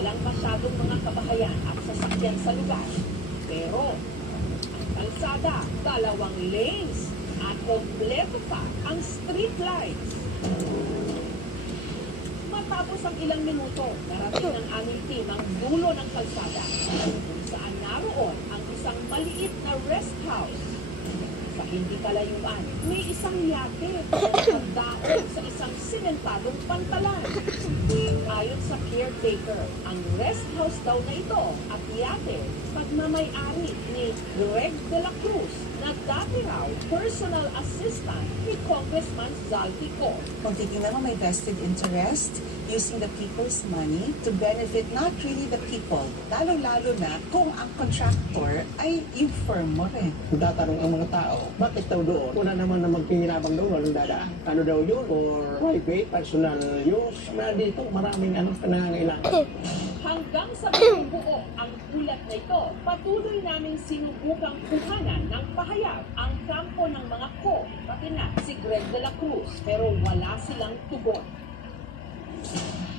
walang masyadong mga kabahayan at sasakyan sa lugar. Pero ang kalsada, 2 lanes at kompleto pa ang street lights. Matapos ang ilang minuto, narating ng aming team ang dulo ng kalsada kung saan naroon ang isang maliit na rest house. Sa hindi kalayuan, may isang yate na daon sa isang simentadong pantalan. Ayon sa caretaker, ang rest house daw na ito at yate pagmamay-ari ni Greg de la Cruz na dati raw personal assistant ni Congressman Zaltico. Kung titingnan mo, may vested interest using the people's money to benefit not really the people, lalo-lalo na kung ang contractor ay yung firm mo rin. Tatanong ang mga tao, bakit daw doon? Una naman na magkinabang doon, walang dadaan. Ano daw yun? For private, personal use. Na dito, maraming nangangailangan. Hanggang sa buo ang ulat na ito, patuloy namin sinubukang kuhanan ng pahayag ang kampo ng mga ko, pati na si Greg de la Cruz, pero wala silang tugon.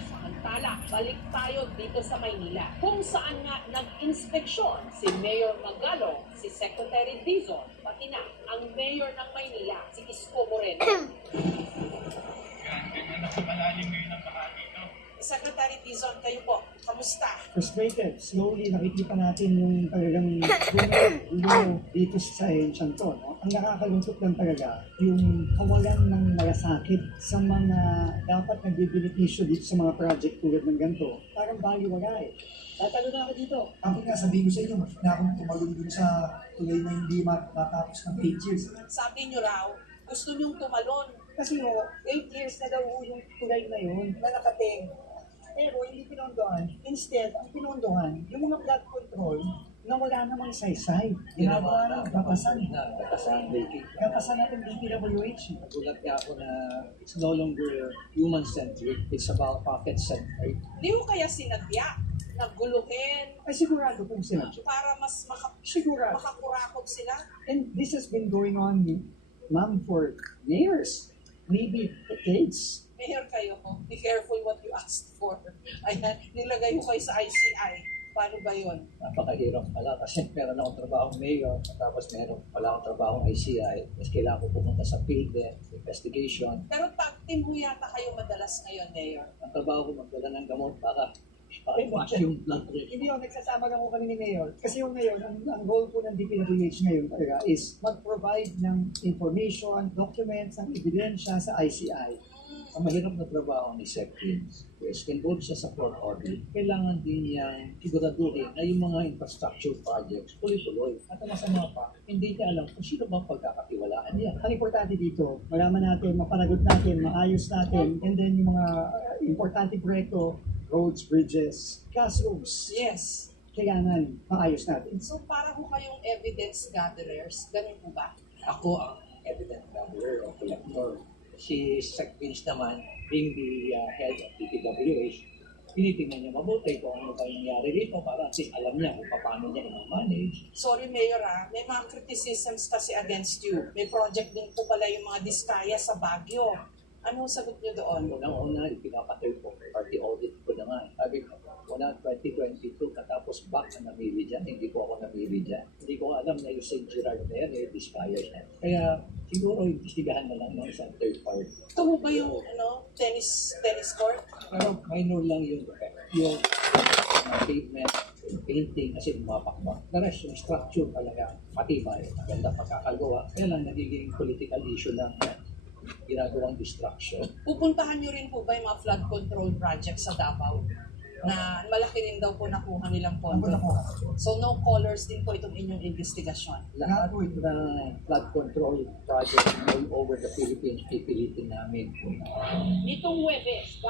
Samantala, balik tayo dito sa Maynila, kung saan nga nag-inspeksyon si Mayor Magalong, si Secretary Dizon, pati na ang Mayor ng Maynila, si Isko Moreno. Secretary Dizon, kayo po, kamusta? Frustrated. Slowly, nakikita natin yung talagang gulo dito sa Sciencio, no? Ang nakakalungkot lang talaga, yung kawalan ng malasakit sa mga dapat nagbibenepisyo dito sa mga project tulad ng ganito. Parang baliwala eh. Tatalo na ako dito. Ako nga, sabihin ko sa inyo, na akong tumalon dun sa tulay na hindi matapos ng 8 years. Sabi niyo raw, gusto niyong tumalon. Kasi 8 years na daw yung tulay na yun na nakating. Pero hindi pinondohan. Instead, ang pinondohan, yung mga flood control na wala namang saysay. Ginagawa ng kapasan. Kapasan natin DPWH. Nagulat niya ako na it's no longer human-centric, it's about pocket-centric. Di mo kaya sinadya, naguluhin, Ay sigurado kung sila. para mas Sigurado. makakurakot sila? And this has been going on, ma'am, for years. Maybe decades. Mayor kayo, be careful what you asked for. Ayan, nilagay ko kayo sa ICI. Paano ba yun? Napakahirap pala kasi meron akong trabahong mayor, tapos meron pala akong trabahong ICI, tapos kailangan ko pumunta sa field investigation. Pero tag team ho yata kayo madalas ngayon, Mayor. Ang trabaho ko magdala ng gamot para wash yung blood pressure. Hindi yun, nagsasama lang ko kami ni Mayor. Kasi yung ngayon, ang goal po ng DPWH ngayon talaga is mag-provide ng information, documents, ang ebidensya sa ICI. Ang mahirap na trabaho ni Sec Pins is involved siya sa port audit. Kailangan din niyang siguraduhin na yung mga infrastructure projects tuloy-tuloy. At ang masama pa, hindi niya alam kung sino bang pagkakatiwalaan niya. Ang importante dito, malaman natin, mapanagot natin, maayos natin, and then yung mga importante proyekto, roads, bridges, classrooms, Yes. kailangan maayos natin. So para ho kayong evidence gatherers, ganun po ba? Ako ang evidence gatherer o collector. Si Sec Pins naman, being the head of DPWH, tinitingnan niya mabuti kung ano ba yung nangyari dito para at least alam niya kung paano niya i-manage. Sorry, Mayor, may mga criticisms kasi against you. May project din po pala yung mga diskaya sa Baguio. Ano sagot niyo doon? Unang-una, pinapatay ko, party audit ko na nga. Sabi ko, 2022, katapos back na namili dyan, hindi ko ako namili dyan. Hindi ko alam na yung St. Gerard na yan, diskaya siya. Kaya siguro investigahan na lang ng isang third party. Ito ho ba yung tennis court? Pero minor lang yung pavement, yung painting, kasi lumapakbak. The rest, yung structure talaga, matibay, maganda pagkakagawa. Kaya lang nagiging political issue lang yan. Ginagawang distraction. Pupuntahan niyo rin po ba yung mga flood control projects sa Davao? Na malaki rin daw po nakuha nilang pondo. So no colors din po itong inyong investigasyon. Lahat ng flood control project all over the Philippines, pipilitin namin. Nitong Huwebes,